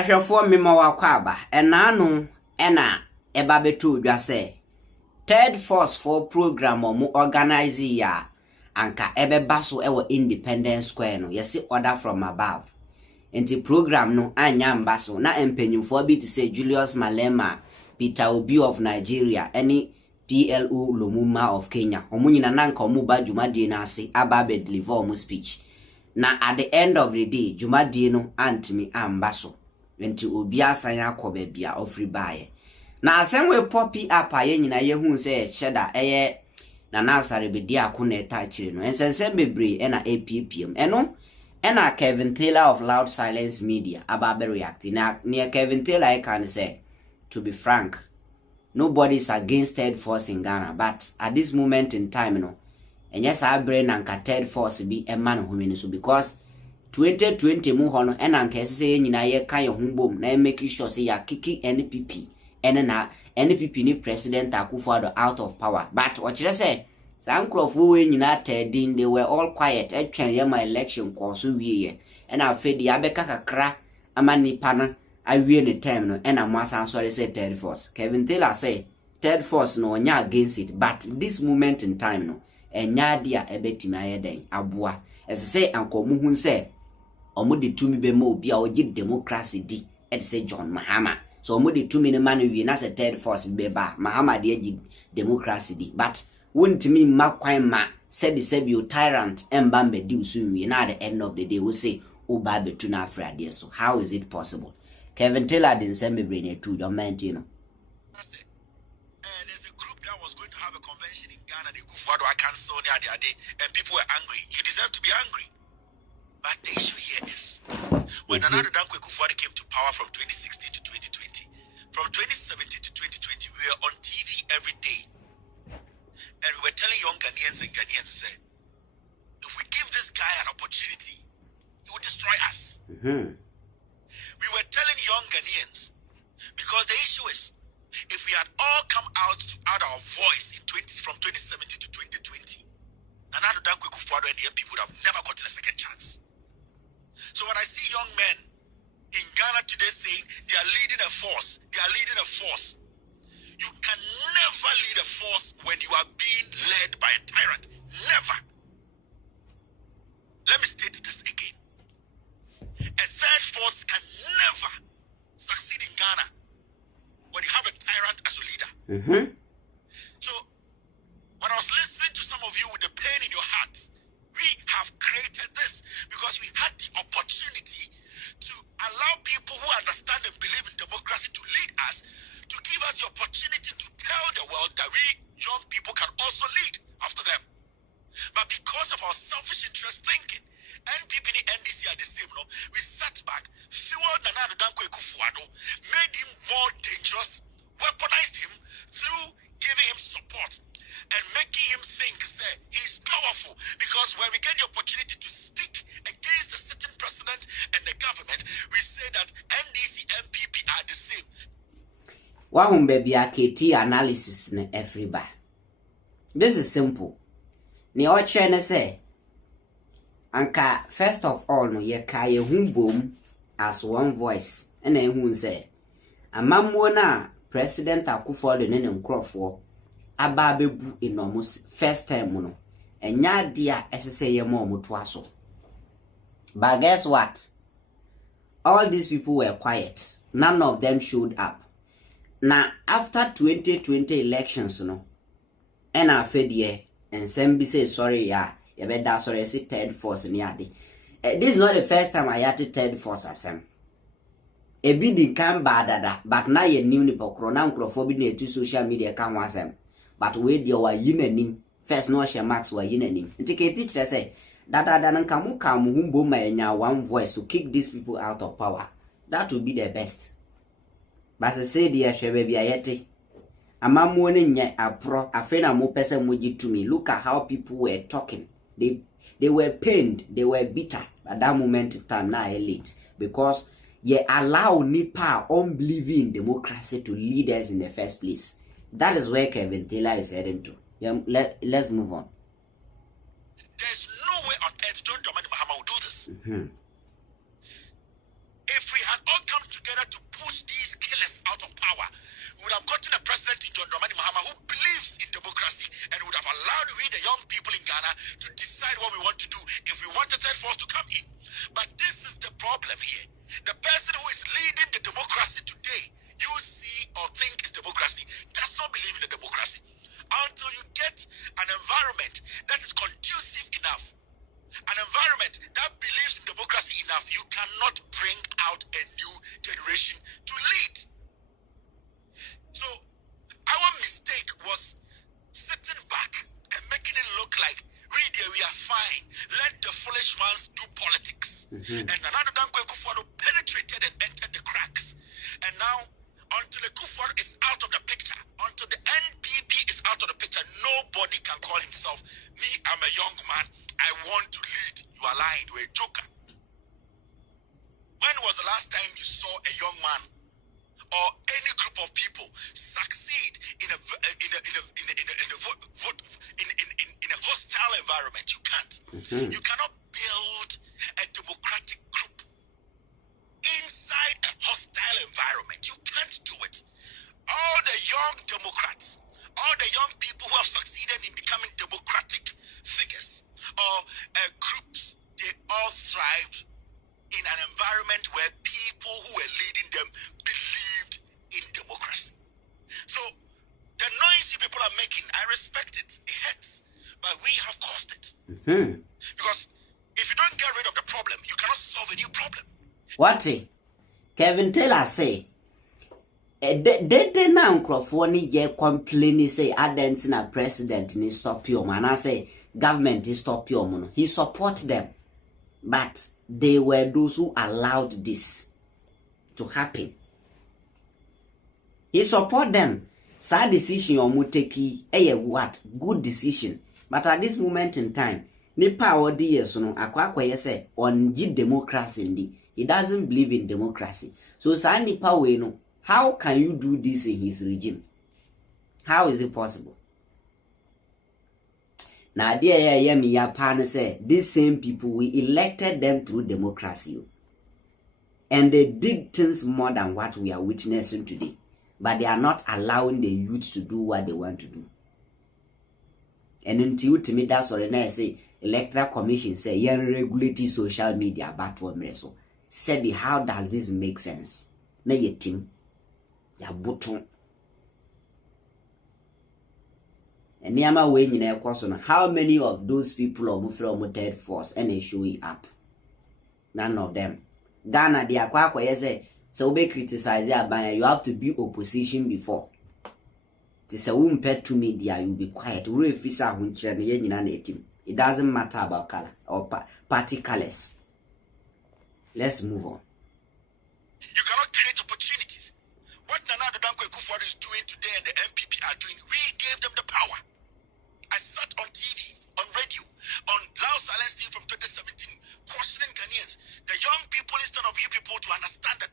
Ahwefo mema wakwaba enanu ena eba betu dwa se third force for program mu organize ya anka ebeba so ewo Independence Square no yesi order from above enti program no anya mbaso na empanyimfo bi te say Julius Malema, Peter Obi of Nigeria, any PLO Lumumba of Kenya omunyina nanka omuba dwumadie na ase aba be deliver omu speech na at the end of the day dwumadie no antimi ambaso enti obi asan akoba bia ofri baaye na asem we poppy up aye nyina ye hu se cheda eye na nasare bedi akona eta kire no ensense bebre ena APPM eno ena Kevin Taylor of Loud Silence Media aba be react na near Kevin Taylor I can say, to be frank, nobody is against third force in Ghana, but at this moment in time and yes I brain and third force be a man who so because 2020 mu hono ena nka sese nyina ye kan ye humbom na make sure say ya kiki NPP ene na NPP ni president Akufo-Addo out of power but ochire say sankrofo we nyina tedin they were all quiet atwan ye my election course wiye ena afedi abeka kakra amani pana awie ne time no ena mo asan sorry say third force. Kevin Taylor say third force no nya against it but this moment in time no enya dia ebetimi ayeden aboa say ankomu hun say omudi tumi be mo obi a ogi democracy di say John Mahama so omudi tumi ne man wi na say third force be ba Mahama de agi democracy di but wontimi makwan ma sebi o tyrant emba mbedi usunwi na at the end of the day we say oba betu na afrade so how is it possible? Kevin Taylor didn't send me brain to your man there's a group that was going to have a convention in Ghana, the Akufo-Addo I cancelled the other day and people were angry. You deserve to be angry. But the issue here is, when another Akufo-Addo came to power from 2016 to 2020, from 2017 to 2020, we were on TV every day. And we were telling young Ghanaians, say, if we give this guy an opportunity, he will destroy us. We were telling young Ghanaians, because the issue is, if we had all come out to add our voice in from 2017 to 2020, another Akufo-Addo and the MP would have never gotten a second chance. So when I see young men in Ghana today saying they are leading a force, you can never lead a force when you are being led by a tyrant. Never. Let me state this again. A third force can never succeed in Ghana when you have a tyrant as a leader. So when I was listening to some of you with the pain in your heart, we have created this because we had the opportunity to allow people who understand and believe in democracy to lead us, to give us the opportunity to tell the world that we young people can also lead after them. But because of our selfish interest thinking, NPP and NDC are the same, no? We sat back, fueled Nana Akufo-Addo, made him more dangerous, weaponized him through giving him support and making him think, say, he's powerful. Because when we get the opportunity to speak against the sitting president and the government, we say that NDC, NPP are the same. Wahum baby aketi analysis ne everybody. This is simple. Ni oche ne say anka first of all no ye ka ye humbom as one voice and ehun say amamwo na president Akufo-Addo ne nkrofo aba bebu enormous first time no enya dia esese ye mo moto aso. But guess what? All these people were quiet. None of them showed up. Now after 2020 elections no and afedie and sembi say sorry ya yebeda sorry say third force ni ade. This is not the first time I had to third force asem. Ebi di kan badada but na ye new ni pokro na nkrofo na etu social media kan wasem. But we dey wa yinanim first no share max wa yinanim. Ntike teacher say dada nan kamu humbo ma enya one voice to kick these people out of power. That would be the best. But I say dear baby ayete. Amamu ne nya apro afena mo pese mo to me. Look at how people were talking. They were pained, they were bitter at that moment in time now elite because ye allow nipa unbelieving democracy to lead us in the first place. That is where Kevin Taylor is heading to. Let's move on. There's no way on earth John Dramani Mahama will do this. If we had all come together together to push these killers out of power, we would have gotten a president in John Dramani Mahama who believes in democracy and would have allowed we, the young people in Ghana, to decide what we want to do if we want the third force to come in. But this is the problem here. The person who is leading the democracy today, you see or think is democracy, does not believe in the democracy. Until you get an environment that is conducive enough, an environment that believes in democracy enough, you cannot bring out a new generation to lead. So our mistake was sitting back and making it look like we are fine. Let the foolish ones do politics. And another Danko Kufuor penetrated and entered the cracks. And now, until the Kufuor is out of the picture, until the NPP is out of the picture, nobody can call himself, me, I'm a young man, I want to lead. You are lying, you're a joker. When was the last time you saw a young man or any group of people succeed in a hostile environment? You can't. You cannot build a democratic group inside a hostile environment. You can't do it. All the young Democrats, all the young people who have succeeded in becoming democratic figures or groups, they all thrive in an environment where people who were leading them believed in democracy. So the noise you people are making, I respect it. It hurts. But we have caused it. Because if you don't get rid of the problem, you cannot solve a new problem. What? Kevin Taylor say, they now Crawford ye complaining say Argentina president ni stop your man. I say government is stop your man. He support them. But they were those who allowed this to happen. He support them. Sad decision or muteki what? Good decision. But at this moment in time, the power DS no akwa say on democracy ndi. He doesn't believe in democracy. So sa nipa we no, how can you do this in his regime? How is it possible? Now there me ya pan say these same people, we elected them through democracy. And they did things more than what we are witnessing today. But they are not allowing the youth to do what they want to do. And until to me that's what I say electoral commission say you regulate social media but f1res. Sebi, how does this make sense? Na yetim ya button. And Niama way in a question, how many of those people are moving from third force and they show it up? None of them. Ghana, they are quite say, so be criticize their you have to be opposition before. This a woman pet to media, you'll be quiet. It doesn't matter about color or party colors. Let's move on. You cannot create opportunities. What Nana Danko Kufuor is doing today and the MPP are doing, we gave them the power. I sat on TV, on radio, on Loud Silence TV from 2017, questioning Ghanaians, the young people instead of you people to understand that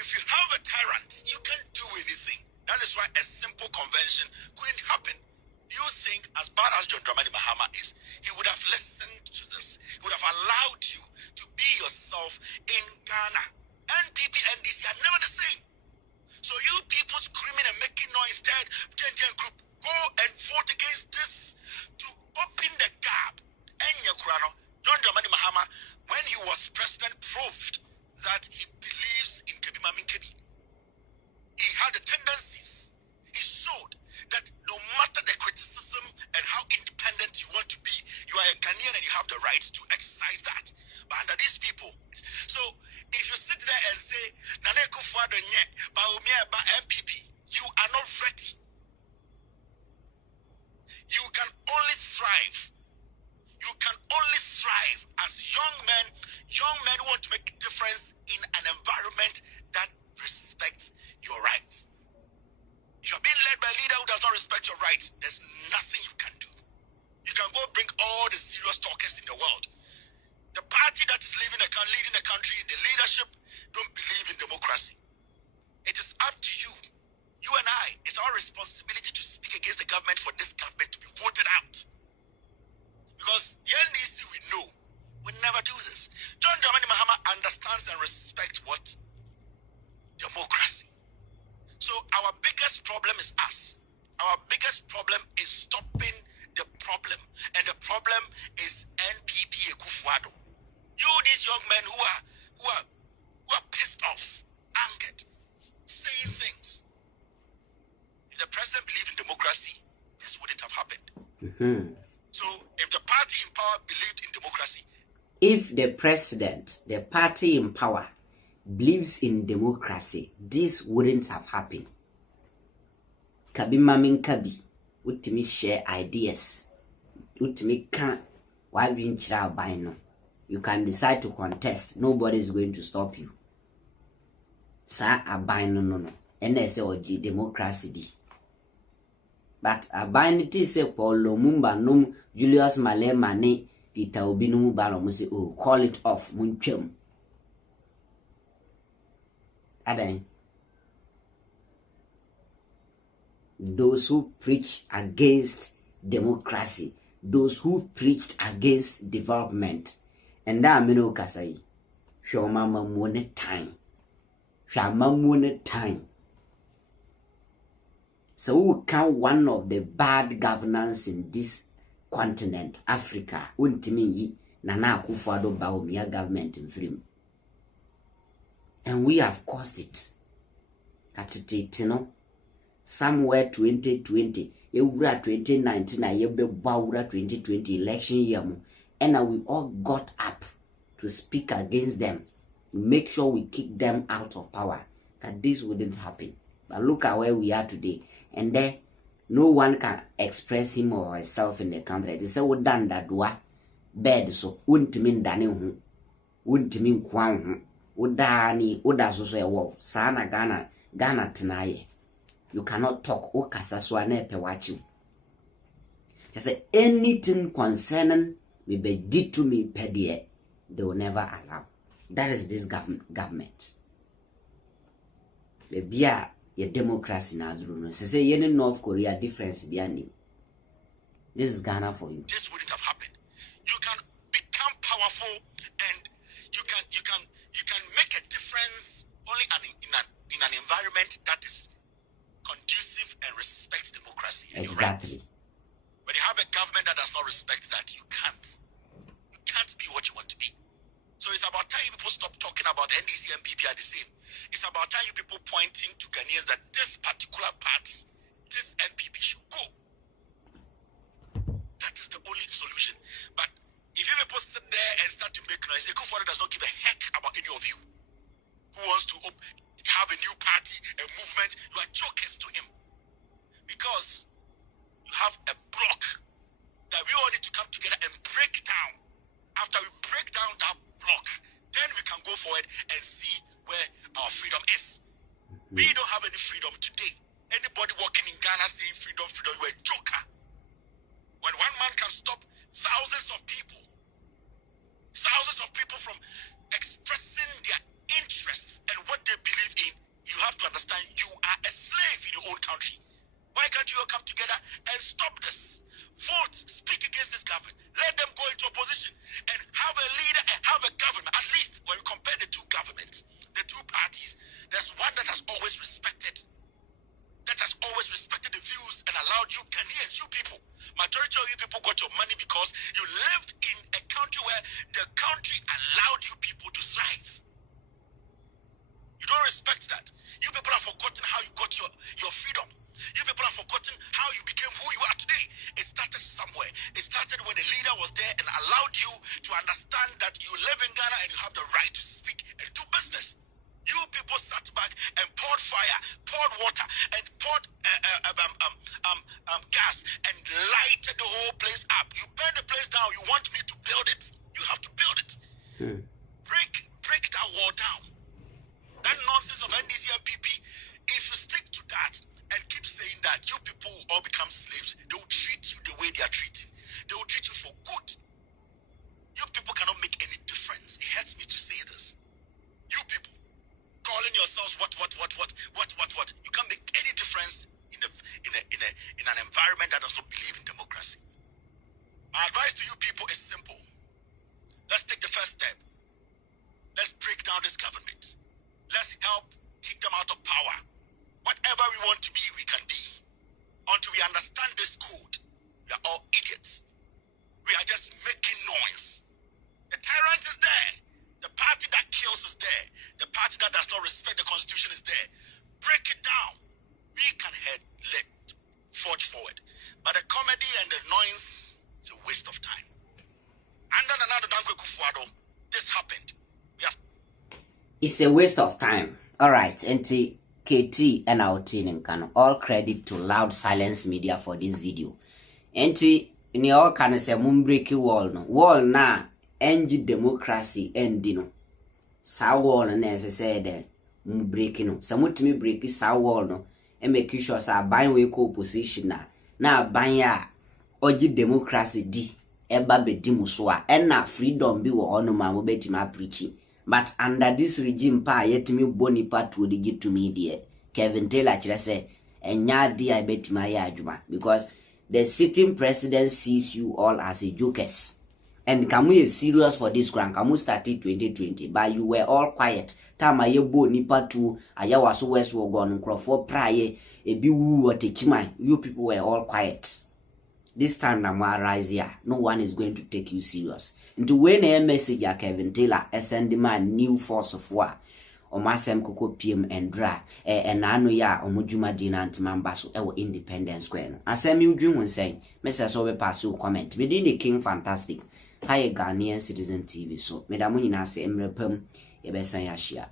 if you have a tyrant, you can't do anything. That is why a simple convention couldn't happen. You think, as bad as John Dramani Mahama is, he would have listened to this. He would have allowed you to be yourself in Ghana. NPP and NDC are never the same. So you people screaming and making noise instead, group, go and vote against this to open the gap. And John Dramani Mahama, when he was president, proved that he believes in Kebi Mami Kebi. He had the tendencies. He showed that no matter the criticism and how independent you want to be, you are a Ghanaian and you have the right to exercise that. But under these people, so if you sit there and say, Nane Kufuor ba MPP, you are not ready. You can only thrive. You can only thrive as young men who want to make a difference in an environment that respects your rights. If you're being led by a leader who does not respect your rights, there's nothing you can do. You can go bring all the serious talkers in the world. The party that is leading the country, the leadership, don't believe in democracy. It is up to you. You and I, it's our responsibility to speak against the government for this government to be voted out. Because the NDC we know will never do this. John Dramani Mahama understands and respects what Our biggest problem is us. Our biggest problem is stopping the problem. And the problem is NPP Ekufuado. You, these young men who are pissed off, angered, saying things. If the president believed in democracy, this wouldn't have happened. So if the party in power believed in democracy, if the president, the party in power, believes in democracy, this wouldn't have happened. Kabi mamin kabi, utimi share ideas, utimi can why being child by no. You can decide to contest. Nobody is going to stop you. Sa abai no. NSA or democracy di. But abai niti se Paul Lumumba num Julius Malema ne Peter Obi num ba no say oh call it off muntwam. Adan. Those who preach against democracy, those who preached against development, and that meno kasai. Shomama mone time. Shamamune time. So we count one of the bad governance in this continent, Africa. Untimi Nana Akufo-Addo Bawumia government in frame. And we have caused it. Katitino. Somewhere 2020, Ewura 2019, Ayebewura 2020 election year, and we all got up to speak against them, make sure we kick them out of power. That this wouldn't happen. But look at where we are today, and there, no one can express him or herself in the country. They say we done that bed so wouldn't mean dani wouldn't mean kwan udani udazo so wo sana Ghana tonight. You cannot talk. Just say anything concerning me be did to me per year, they will never allow. That is this government. Maybe a democracy now. Say you North Korea difference behind him. This is Ghana for you. This wouldn't have happened. You can become powerful and you can make a difference only in an environment that is conducive and respects democracy. Exactly. When you have a government that does not respect that, you can't be what you want to be. So it's about time you people stop talking about NDC and PP are the same. It's about time you people pointing to Ghanaians that this particular party, this NPP should go. That is the only solution. But if you people sit there and start to make noise, Ekufuado does not give a heck about any of you who wants to have a new party, a movement. You are jokers to him. Because you have a block that we all need to come together and break down. After we break down that block, then we can go forward and see where our freedom is. We don't have any freedom today. Anybody walking in Ghana saying freedom, you are a joker. When one man can stop thousands of people from expressing their interests and what they believe in, you have to understand you are a slave in your own country. Why can't you all come together and stop this? Vote, speak against this government. Let them go into opposition and have a leader and have a government. At least when you compare the two governments, the two parties, there's one that has always respected the views and allowed you Ghanaians, you people. Majority of you people got your money because you lived in a country where the country allowed you people to thrive. You don't respect that. You people have forgotten how you got your freedom. You people have forgotten how you became who you are today. It started somewhere. It started when the leader was there and allowed you to understand that you live in Ghana and you have the right to speak and do business. You people sat back and poured fire, poured water, and poured gas and lighted the whole place up. You burned the place down. You want me to build it? You have to build it. Break that wall down. That nonsense of NDC and PP, if you stick to that and keep saying that, you people will all become slaves. They will treat you the way they are treating. They will treat you for good. You people cannot make any difference. It hurts me to say this. You people calling yourselves what. You can't make any difference in an environment that does not believe in democracy. My advice to you people is simple. Let's take the first step. Let's break down this government. Let's help kick them out of power. Whatever we want to be, we can be. Until we understand this code, we are all idiots. We are just making noise. The tyrant is there. The party that kills is there. The party that does not respect the constitution is there. Break it down. We can forge forward. But the comedy and the noise is a waste of time. And then another Danko Kufuado, this happened. Yes. It's a waste of time. Alright, and KT and our team in Kano. All credit to Loud Silence Media for this video. And in all kind of say breaky wall no. Wall na NG democracy endino. Sa wall na as said breaking no. Samutimi breaky sa wall no. And make sure sa buying we opposition na buying ya oji democracy di eba be di muswa and na freedom bi wo ono ma mo betima preaching. But under this regime pa yetimi boni part would get to me dear. Kevin Taylor say and nya di I betima ya adwuma because the sitting president sees you all as a jokers. And Kamu is serious for this crime. Kamu started 2020, but you were all quiet. Tama ye bo nipa tu ayawa so west wo gon crofo praye e bi wu otechima. You people were all quiet. This time na ma rise here. No one is going to take you serious. Into when a message ya Kevin Taylor send man new force of war. Omasem koko PM and dra and anu ya omujuma dina antimambaso ewo Independence Square no asem you dream when saying message so we pass you comment within the King Fantastic hi Ghanaian Citizen TV so medamu nyina se emrepam ye besan ya share.